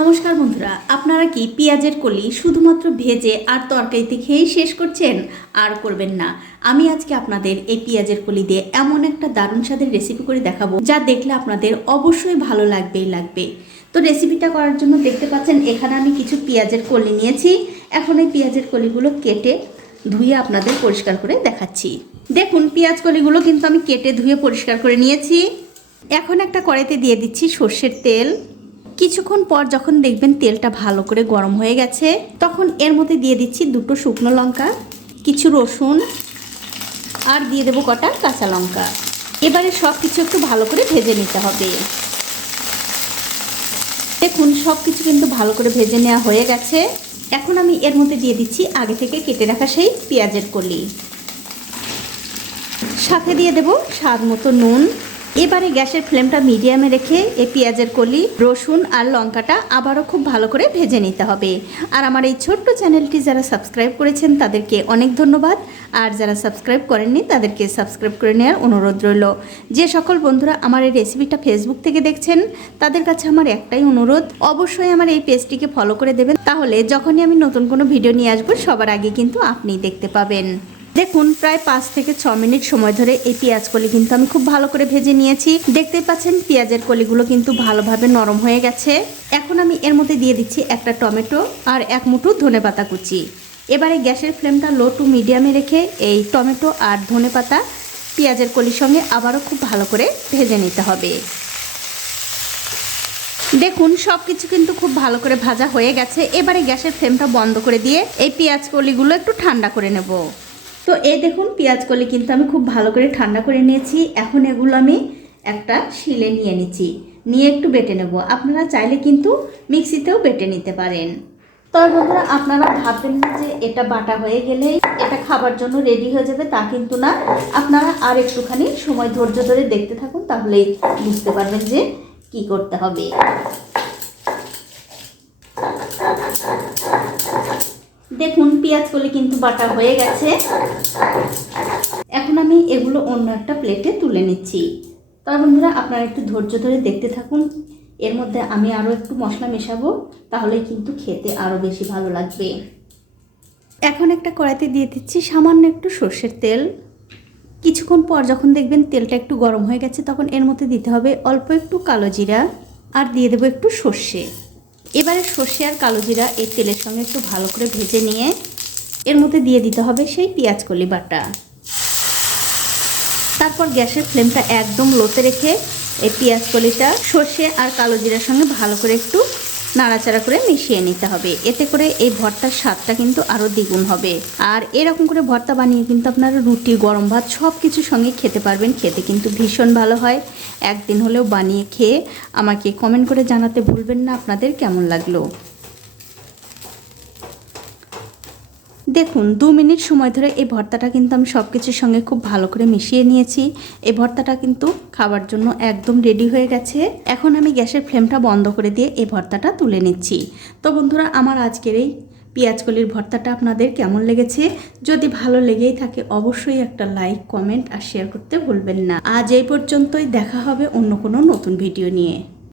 নমস্কার বন্ধুরা, আপনারা কি পেঁয়াজের কলি শুধুমাত্র ভেজে আর তরকারিতে খেয়েই শেষ করছেন? আর করবেন না। আমি আজকে আপনাদের এই পেঁয়াজের কলি দিয়ে এমন একটা দারুণ স্বাদের রেসিপি করে দেখাবো, যা দেখলে আপনাদের অবশ্যই ভালো লাগবে। তো রেসিপিটা করার জন্য দেখতে পাচ্ছেন এখানে আমি কিছু পেঁয়াজের কলি নিয়েছি। এখন এই পেঁয়াজের কলিগুলো কেটে ধুয়ে আপনাদের পরিষ্কার করে দেখাচ্ছি। দেখুন, পেঁয়াজ কলিগুলো কিন্তু আমি কেটে ধুয়ে পরিষ্কার করে নিয়েছি। এখন একটা কড়াইতে দিয়ে দিচ্ছি সর্ষের তেল। কিছুক্ষণ পর যখন দেখবেন তেলটা ভালো করে গরম হয়ে গেছে, তখন এর মধ্যে দিয়ে দিচ্ছি দুটো শুকনো লঙ্কা, কিছু রসুন আর দিয়ে দেবো কটা কাঁচা লঙ্কা। এবারে সব কিছু একটু ভালো করে ভেজে নিতে হবে। দেখুন, সব কিছু কিন্তু ভালো করে ভেজে নেওয়া হয়ে গেছে। এখন আমি এর মধ্যে দিয়ে দিচ্ছি আগে থেকে কেটে রাখা সেই পেঁয়াজের কলি, সাথে দিয়ে দেবো স্বাদ মতো নুন। এবারে গ্যাসের ফ্লেমটা মিডিয়ামে রেখে এই পেঁয়াজের কলি, রসুন আর লঙ্কাটা আবারও খুব ভালো করে ভেজে নিতে হবে। আর আমার এই ছোট্ট চ্যানেলটি যারা সাবস্ক্রাইব করেছেন তাদেরকে অনেক ধন্যবাদ, আর যারা সাবস্ক্রাইব করেননি তাদেরকে সাবস্ক্রাইব করে নেওয়ার অনুরোধ রইল। যে সকল বন্ধুরা আমার এই রেসিপিটা ফেসবুক থেকে দেখছেন তাদের কাছে আমার একটাই অনুরোধ, অবশ্যই আমার এই পেজটিকে ফলো করে দেবেন, তাহলে যখনই আমি নতুন কোনো ভিডিও নিয়ে আসবো সবার আগে কিন্তু আপনিই দেখতে পাবেন। দেখুন, প্রায় 5 থেকে 6 মিনিট সময় ধরে এই পেঁয়াজ কলি কিন্তু আমি খুব ভালো করে ভেজে নিয়েছি। দেখতেই পাচ্ছেন পেঁয়াজের কলিগুলো কিন্তু ভালোভাবে নরম হয়ে গেছে। এখন আমি এর মধ্যে দিয়ে দিচ্ছি একটা টমেটো আর এক মুঠো ধনেপাতা কুচি। এবারে গ্যাসের ফ্লেমটা লো টু মিডিয়ামে রেখে এই টমেটো আর ধনেপাতা পেঁয়াজের কলির সঙ্গে আবারও খুব ভালো করে ভেজে নিতে হবে। দেখুন, সব কিছু কিন্তু খুব ভালো করে ভাজা হয়ে গেছে। এবারে গ্যাসের ফ্লেমটা বন্ধ করে দিয়ে এই পেঁয়াজ কলিগুলো একটু ঠান্ডা করে নেব। তো এই দেখুন, পেঁয়াজ কলি কিন্তু আমি খুব ভালো করে ঠান্ডা করে নিয়েছি। এখন এগুলো আমি একটা শিলে নিয়ে নিচ্ছি, নিয়ে একটু বেটে নেব। আপনারা চাইলে কিন্তু মিক্সিতেও বেটে নিতে পারেন। তবে বন্ধুরা, আপনারা ভাববেন না যে এটা বাটা হয়ে গেলেই এটা খাবার জন্য রেডি হয়ে যাবে, তা কিন্তু না। আপনারা আর একটুখানি সময় ধৈর্য ধরে দেখতে থাকুন, তাহলেই বুঝতে পারবেন যে কি করতে হবে। দেখুন, পেঁয়াজ কলি কিন্তু বাটা হয়ে গেছে। এখন আমি এগুলো অন্য একটা প্লেটে তুলে নিচ্ছি। তবে বন্ধুরা, আপনারা একটু ধৈর্য ধরে দেখতে থাকুন। এর মধ্যে আমি আরও একটু মশলা মেশাবো, তাহলে কিন্তু খেতে আরও বেশি ভালো লাগবে। এখন একটা কড়াইতে দিয়ে দিচ্ছি সামান্য একটু সর্ষের তেল। কিছুক্ষণ পর যখন দেখবেন তেলটা একটু গরম হয়ে গেছে, তখন এর মধ্যে দিতে হবে অল্প একটু কালো জিরা আর দিয়ে দেবো একটু সর্ষে। এবারে সর্ষে আর কালো জিরা এই তেলের সঙ্গে একটু ভালো করে ভেজে নিয়ে এর মধ্যে দিয়ে দিতে হবে সেই পেঁয়াজ কলি বাটা। তারপর গ্যাসের ফ্লেমটা একদম লোতে রেখে এই পেঁয়াজ কলিটা সর্ষে আর কালো জিরার সঙ্গে ভালো করে একটু নাড়াচাড়া করে মিশিয়ে নিতে হবে। এতে করে এই ভর্তার স্বাদটা কিন্তু আরও দ্বিগুণ হবে। আর এরকম করে ভর্তা বানিয়ে কিন্তু আপনারা রুটি, গরম ভাত সব কিছুর সঙ্গে খেতে পারবেন। খেতে কিন্তু ভীষণ ভালো হয়। একদিন হলেও বানিয়ে খেয়ে আমাকে কমেন্ট করে জানাতে ভুলবেন না আপনাদের কেমন লাগলো। দেখুন, 2 মিনিট সময় ধরে এই ভর্তাটা কিন্তু আমি সব কিছুর সঙ্গে খুব ভালো করে মিশিয়ে নিয়েছি। এই ভর্তাটা কিন্তু খাবার জন্য একদম রেডি হয়ে গেছে। এখন আমি গ্যাসের ফ্লেমটা বন্ধ করে দিয়ে এই ভর্তাটা তুলে নিচ্ছি। তো বন্ধুরা, আমার আজকের এই পেঁয়াজ কলির ভর্তাটা আপনাদের কেমন লেগেছে? যদি ভালো লেগেই থাকে অবশ্যই একটা লাইক, কমেন্ট আর শেয়ার করতে ভুলবেন না। আজ এই পর্যন্তই, দেখা হবে অন্য কোনো নতুন ভিডিও নিয়ে।